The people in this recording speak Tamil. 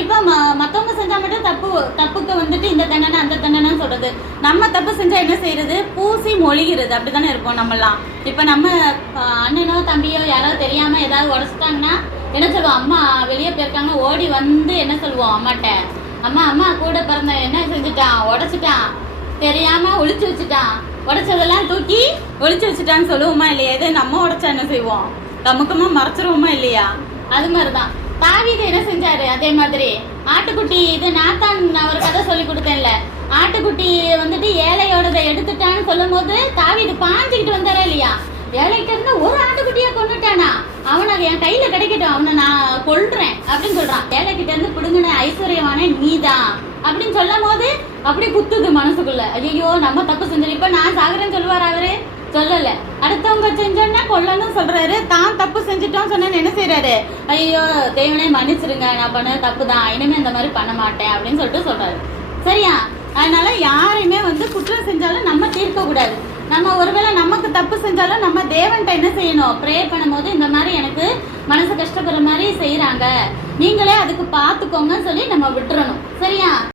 இப்போ மத்தவங்க செஞ்சா மட்டும் தப்புக்கு வந்துட்டு இந்த தண்டனை அந்த தண்டனை சொல்றது. நம்ம தப்பு செஞ்சா என்ன செய்யறது? பூசி மொழிகிறது. அப்படித்தானே இருப்போம் நம்மலாம். இப்ப நம்ம அண்ணனோ தம்பியோ யாரோ தெரியாம ஏதாவது உடச்சிட்டாங்கன்னா என்ன சொல்லுவோம்? அம்மா வெளியே போயிருக்காங்க, ஓடி வந்து என்ன சொல்லுவோம் அம்மாட்ட? அம்மா அம்மா கூட பிறந்த என்ன செஞ்சுட்டான்? உடைச்சிட்டான், தெரியாம ஒளிச்சு வச்சுட்டான், உடைச்சதெல்லாம் தூக்கி ஒளிச்சு வச்சுட்டான்னு சொல்லுவோமா இல்லையா? எது நம்ம உடைச்சா என்ன செய்வோம்? கமுக்கமா மறைச்சிருவோமா இல்லையா? அது மாதிரிதான் தாவீது என்ன செஞ்சாரு? அதே மாதிரி ஆட்டுக்குட்டி, இது நாத்தான் ஒரு கதை சொல்லி கொடுத்தேன்ல, ஆட்டுக்குட்டி வந்துட்டு ஏழையோடதை எடுத்துட்டான்னு சொல்லும் போது தாவீது பாஞ்சுக்கிட்டு வந்தாரா இல்லையா? ஏழைக்கு இருந்து ஒரு ஆட்டுக்குட்டியா கொண்டுட்டானா? அவனை என் கையில கிடைக்கட்டும், அவனை நான் கொல்றேன் அப்படின்னு சொல்றான். ஏழைக்கிட்ட இருந்து பிடுங்கின ஐஸ்வர்யமான நீதான் அப்படின்னு சொல்லும் போது அப்படியே குத்துது மனசுக்குள்ள. ஐயோ நம்ம தப்பு செஞ்சோம், இப்ப நான் சாகுறேன்னு சொல்லுவார் அவரு? சொல்லல. அடுத்தவங்க செஞ்சோன்னா கொல்லணும் சொல்றாரு. தான் தப்பு செஞ்சுட்டோம் சொன்ன என்ன செய்யறாரு? ஐயோ தேவனே மன்னிச்சிருங்க, நான் பண்ண தப்பு தான், இனிமே இந்த மாதிரி பண்ண மாட்டேன் அப்படின்னு சொல்லிட்டு சொல்றாரு. சரியா? அதனால யாரையுமே குற்றம் செஞ்சாலும் நம்ம தீர்க்க கூடாது. நம்ம ஒருவேளை நமக்கு தப்பு செஞ்சாலும் நம்ம தேவன்கிட்ட என்ன செய்யணும்? ப்ரே பண்ணும் போது இந்த மாதிரி எனக்கு மனசு கஷ்டப்படுற மாதிரி செய்யறாங்க, நீங்களே அதுக்கு பார்த்துக்கோங்கன்னு சொல்லி நம்ம விட்டுறணும். சரியா?